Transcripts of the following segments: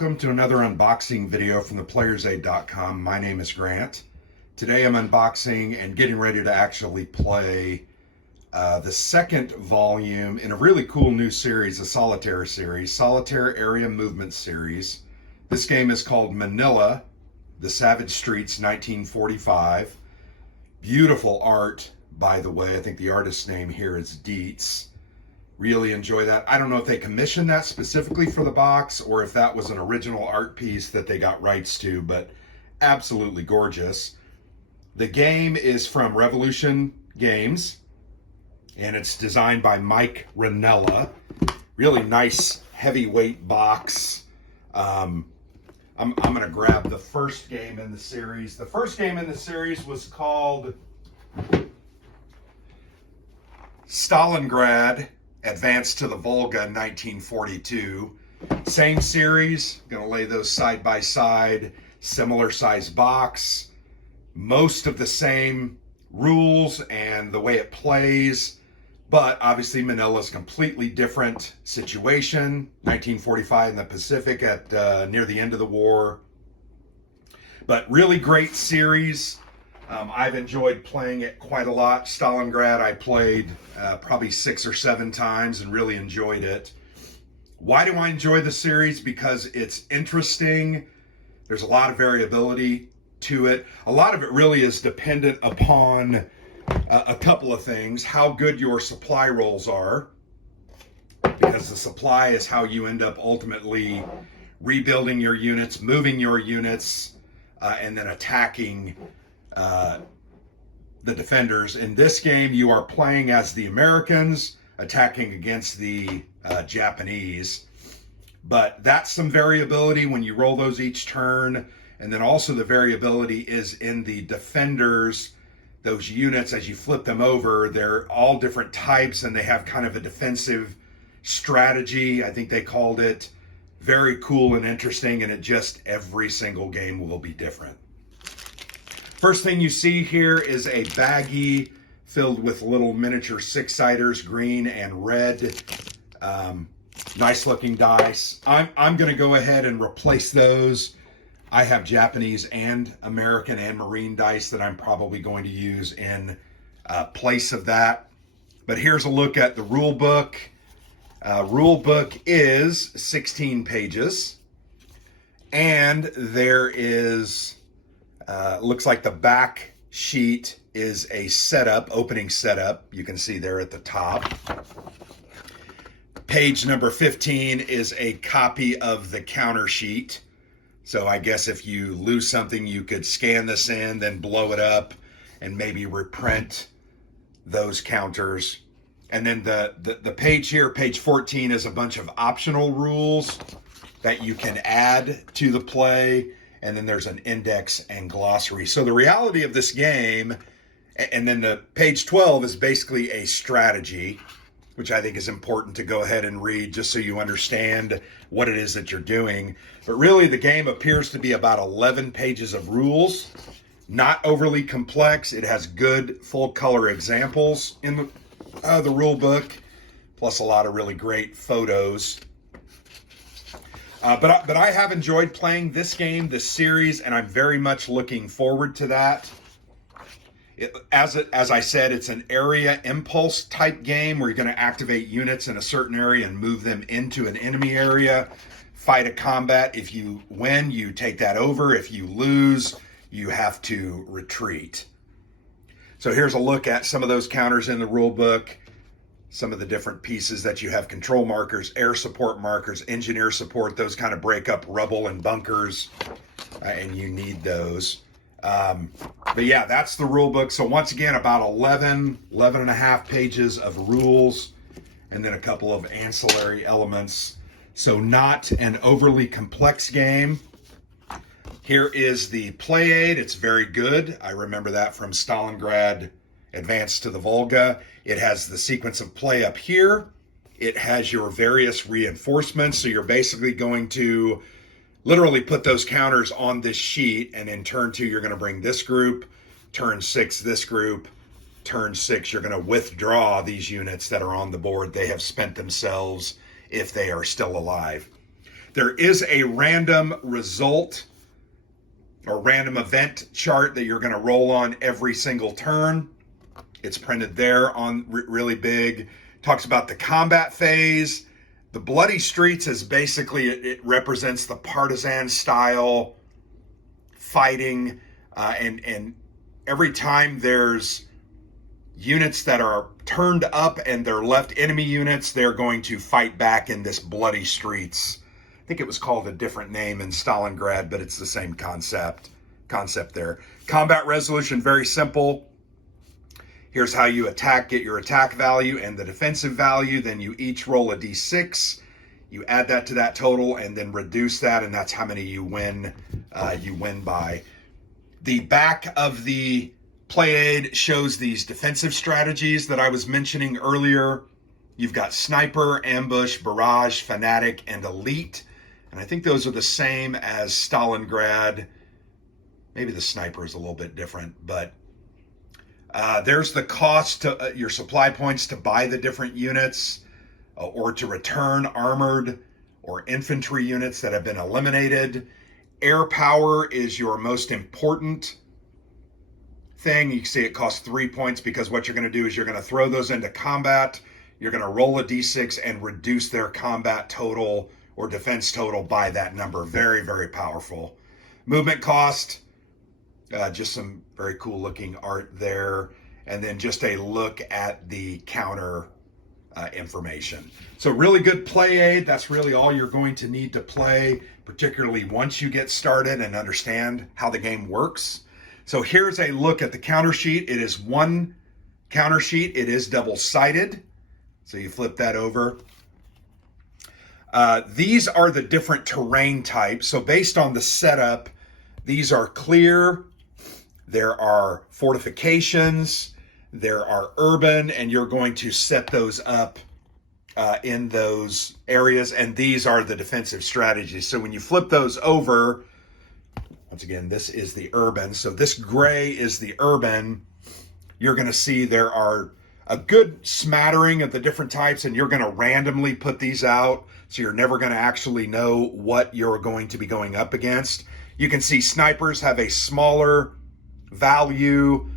Welcome to another unboxing video from theplayersaid.com. My name is Grant. Today I'm unboxing and getting ready to actually play the second volume in a really cool new series, a solitaire series, Solitaire Area Movement series. This game is called Manila, The Savage Streets 1945. Beautiful art, by the way. I think the artist's name here is Dietz. Really enjoy that. I don't know if they commissioned that specifically for the box or if that was an original art piece that they got rights to, but absolutely gorgeous. The game is from Revolution Games, and it's designed by Mike Ranella. Really nice, heavyweight box. I'm going to grab the first game in the series. The first game in the series was called Stalingrad Advance to the Volga 1942. Same series, gonna lay those side by side, similar size box, most of the same rules and the way it plays, but obviously Manila's completely different situation. 1945 in the Pacific at near the end of the war. But really great series. I've enjoyed playing it quite a lot. Stalingrad I played probably 6 or 7 times and really enjoyed it. Why do I enjoy the series? Because it's interesting. There's a lot of variability to it. A lot of it really is dependent upon a couple of things. How good your supply rolls are, because the supply is how you end up ultimately rebuilding your units, moving your units, and then attacking the defenders. In this game, you are playing as the Americans attacking against the Japanese, but that's some variability when you roll those each turn. And then also the variability is in the defenders. Those units, as you flip them over, they're all different types and they have kind of a defensive strategy, I think they called it. Very cool and interesting, and it just every single game will be different. First thing you see here is a baggie filled with little miniature 6-siders, green and red. Nice looking dice. I'm going to go ahead and replace those. I have Japanese and American and Marine dice that I'm probably going to use in place of that. But here's a look at the rule book. Rule book is 16 pages. And there is... looks like the back sheet is a setup, opening setup. You can see there at the top. Page number 15 is a copy of the counter sheet. So I guess if you lose something, you could scan this in, then blow it up, and maybe reprint those counters. And then the page here, page 14, is a bunch of optional rules that you can add to the play. And then there's an index and glossary. So the reality of this game, and then the page 12 is basically a strategy, which I think is important to go ahead and read just so you understand what it is that you're doing. But really the game appears to be about 11 pages of rules, not overly complex. It has good full color examples in the rule book, plus a lot of really great photos. But I have enjoyed playing this game, this series, and I'm very much looking forward to that. As I said, it's an area impulse type game where you're going to activate units in a certain area and move them into an enemy area, fight a combat. If you win, you take that over. If you lose, you have to retreat. So here's a look at some of those counters in the rule book. Some of the different pieces that you have: control markers, air support markers, engineer support. Those kind of break up rubble and bunkers, and you need those. But yeah, that's the rule book. So once again, about 11 and a half pages of rules, and then a couple of ancillary elements. So not an overly complex game. Here is the play aid. It's very good. I remember that from Stalingrad Advance to the Volga. It has the sequence of play up here. It has your various reinforcements. So you're basically going to literally put those counters on this sheet, and in turn 2, you're going to bring this group, turn 6, this group, turn 6, you're going to withdraw these units that are on the board. They have spent themselves if they are still alive. There is a random result or random event chart that you're going to roll on every single turn. It's printed there on really big. Talks about the combat phase. The Bloody Streets is basically, it represents the partisan style fighting. And every time there's units that are turned up and they're left enemy units, they're going to fight back in this Bloody Streets. I think it was called a different name in Stalingrad, but it's the same concept there. Combat resolution, very simple. Here's how you attack, get your attack value and the defensive value. Then you each roll a d6. You add that to that total and then reduce that, and that's how many you win by. The back of the play aid shows these defensive strategies that I was mentioning earlier. You've got Sniper, Ambush, Barrage, Fanatic, and Elite. And I think those are the same as Stalingrad. Maybe the Sniper is a little bit different, but there's the cost to your supply points to buy the different units or to return armored or infantry units that have been eliminated. Air power is your most important thing. You can see it costs 3 points because what you're going to do is you're going to throw those into combat. You're going to roll a d6 and reduce their combat total or defense total by that number. Very, very powerful. Movement cost, just some very cool looking art there. And then just a look at the counter information. So really good play aid. That's really all you're going to need to play, particularly once you get started and understand how the game works. So here's a look at the counter sheet. It is one counter sheet. It is double-sided. So you flip that over. These are the different terrain types. So based on the setup, these are clear, there are fortifications, there are urban, and you're going to set those up in those areas. And these are the defensive strategies. So when you flip those over, once again, this is the urban. So this gray is the urban. You're going to see there are a good smattering of the different types, and you're going to randomly put these out. So you're never going to actually know what you're going to be going up against. You can see snipers have a smaller value,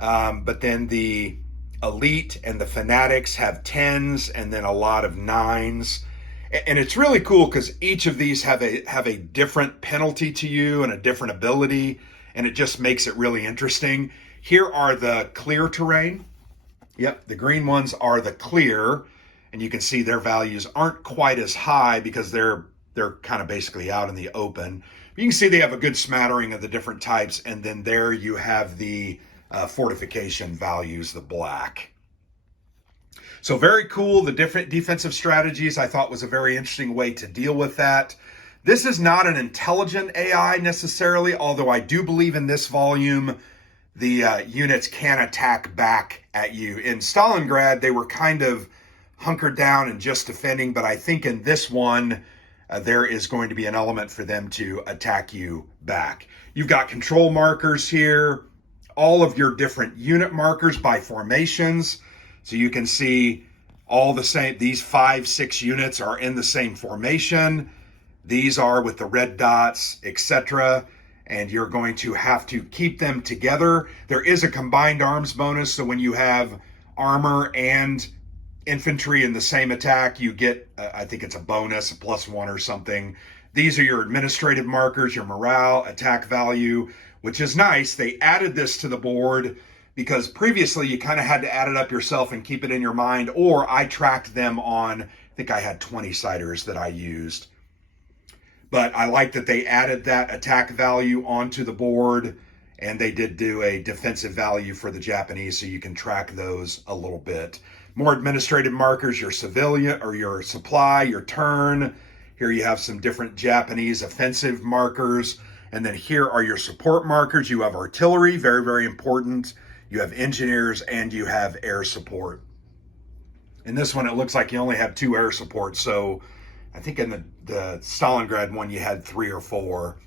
but then the elite and the fanatics have 10s and then a lot of 9s. And it's really cool because each of these have a different penalty to you and a different ability, and it just makes it really interesting. Here are the clear terrain. Yep, the green ones are the clear, and you can see their values aren't quite as high because they're kind of basically out in the open. You can see they have a good smattering of the different types, and then there you have the fortification values, the black. So very cool. The different defensive strategies I thought was a very interesting way to deal with that. This is not an intelligent AI necessarily, although I do believe in this volume the units can attack back at you. In Stalingrad, they were kind of hunkered down and just defending, but I think in this one, there is going to be an element for them to attack you back. You've got control markers here, all of your different unit markers by formations. So you can see all the same, these 5, 6 units are in the same formation. These are with the red dots, etc. And you're going to have to keep them together. There is a combined arms bonus, so when you have armor and infantry in the same attack, you get, I think it's a bonus, a +1 or something. These are your administrative markers, your morale, attack value, which is nice. They added this to the board because previously you kind of had to add it up yourself and keep it in your mind, or I tracked them on, I think I had 20-siders that I used. But I like that they added that attack value onto the board, and they did do a defensive value for the Japanese, so you can track those a little bit. More administrative markers, your civilian or your supply, your turn. Here you have some different Japanese offensive markers. And then here are your support markers. You have artillery, very, very important. You have engineers, and you have air support. In this one, it looks like you only have 2 air supports, so I think in the Stalingrad one, you had 3 or 4.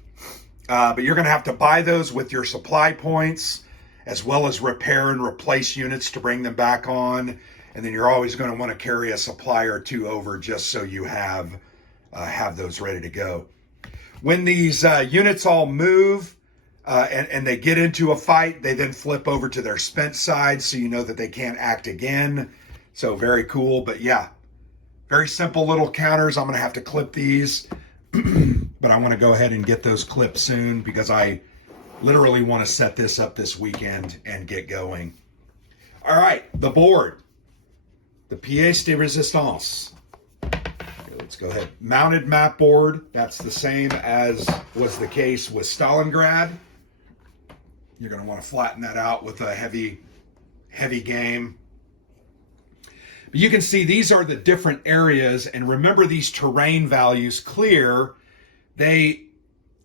But you're going to have to buy those with your supply points, as well as repair and replace units to bring them back on. And then you're always going to want to carry a supply or 2 over just so you have have those ready to go. When these units all move and they get into a fight, they then flip over to their spent side, so you know that they can't act again. So very cool. But yeah, very simple little counters. I'm going to have to clip these, but I want to go ahead and get those clipped soon because I literally want to set this up this weekend and get going. All right, the board, the pièce de résistance. Okay, let's go ahead. Mounted map board. That's the same as was the case with Stalingrad. You're going to want to flatten that out with a heavy game. But you can see these are the different areas, and remember these terrain values clear, they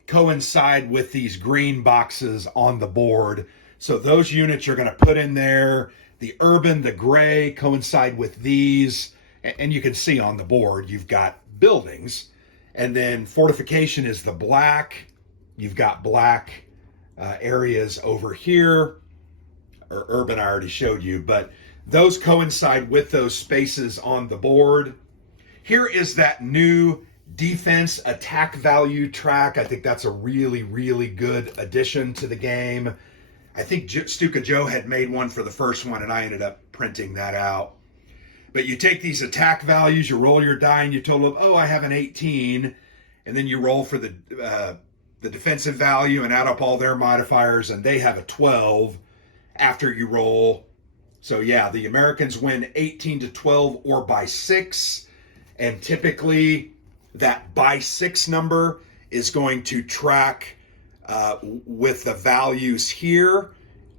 coincide with these green boxes on the board. So those units you're going to put in there. The urban, the gray coincide with these. And you can see on the board, you've got buildings. And then fortification is the black. You've got black areas over here. Or urban I already showed you. But those coincide with those spaces on the board. Here is that new defense attack value track. I think that's a really, really good addition to the game. I think Stuka Joe had made one for the first one, and I ended up printing that out. But you take these attack values, you roll your die, and you total up, oh, I have an 18, and then you roll for the defensive value and add up all their modifiers, and they have a 12 after you roll. So yeah, the Americans win 18 to 12 or by 6, and typically that by 6 number is going to track with the values here,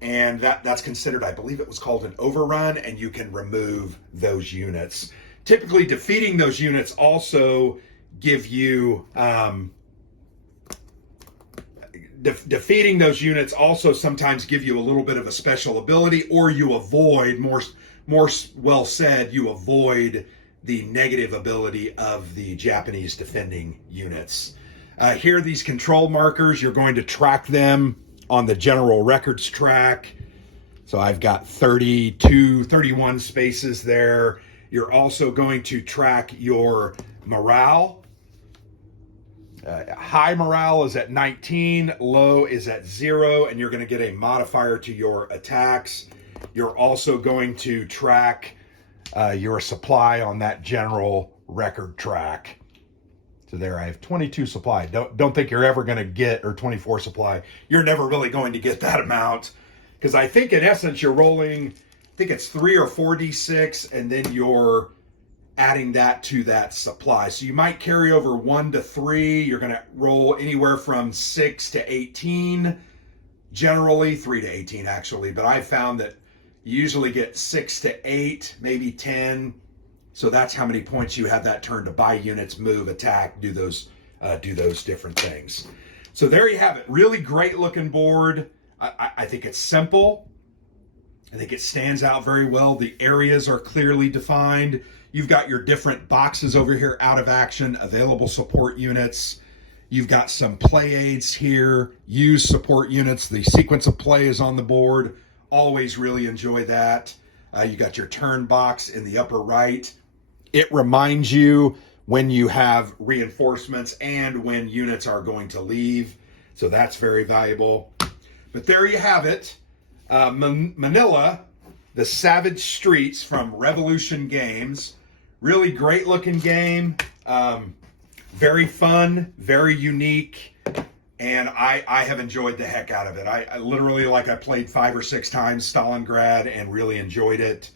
and that's considered, I believe it was called an overrun, and you can remove those units. Typically, defeating those units also give you defeating those units also sometimes give you a little bit of a special ability, or you avoid more well said, you avoid the negative ability of the Japanese defending units. Here are these control markers. You're going to track them on the general records track. So I've got 31 spaces there. You're also going to track your morale. High morale is at 19, low is at 0, and you're going to get a modifier to your attacks. You're also going to track your supply on that general record track. So there I have 22 supply. Don't think you're ever going to get, or 24 supply. You're never really going to get that amount, because I think in essence you're rolling, I think it's 3 or 4 d6, and then you're adding that to that supply. So you might carry over 1 to 3. You're going to roll anywhere from 6 to 18, generally 3 to 18 actually, but I've found that you usually get 6 to 8, maybe 10. So that's how many points you have that turn to buy units, move, attack, do those different things. So there you have it. Really great looking board. I think it's simple. I think it stands out very well. The areas are clearly defined. You've got your different boxes over here, out of action, available support units. You've got some play aids here, use support units. The sequence of play is on the board. Always really enjoy that. You got your turn box in the upper right. It reminds you when you have reinforcements and when units are going to leave. So that's very valuable. But there you have it. Manila, the Savage Streets from Revolution Games. Really great looking game. Very fun, very unique. And I have enjoyed the heck out of it. I literally, I played 5 or 6 times Stalingrad and really enjoyed it.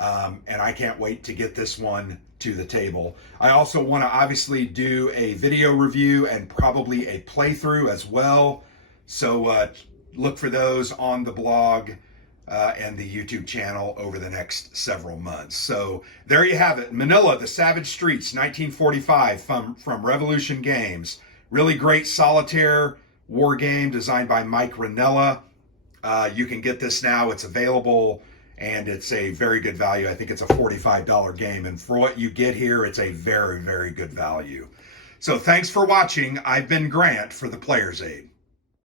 And I can't wait to get this one to the table. I also want to obviously do a video review and probably a playthrough as well. So look for those on the blog and the YouTube channel over the next several months. So there you have it. Manila, the Savage Streets, 1945 from Revolution Games. Really great solitaire war game designed by Mike Ranella. You can get this now. It's available, and it's a very good value. I think it's a $45 game, and for what you get here, it's a very, very good value. So thanks for watching. I've been Grant for the Player's Aid.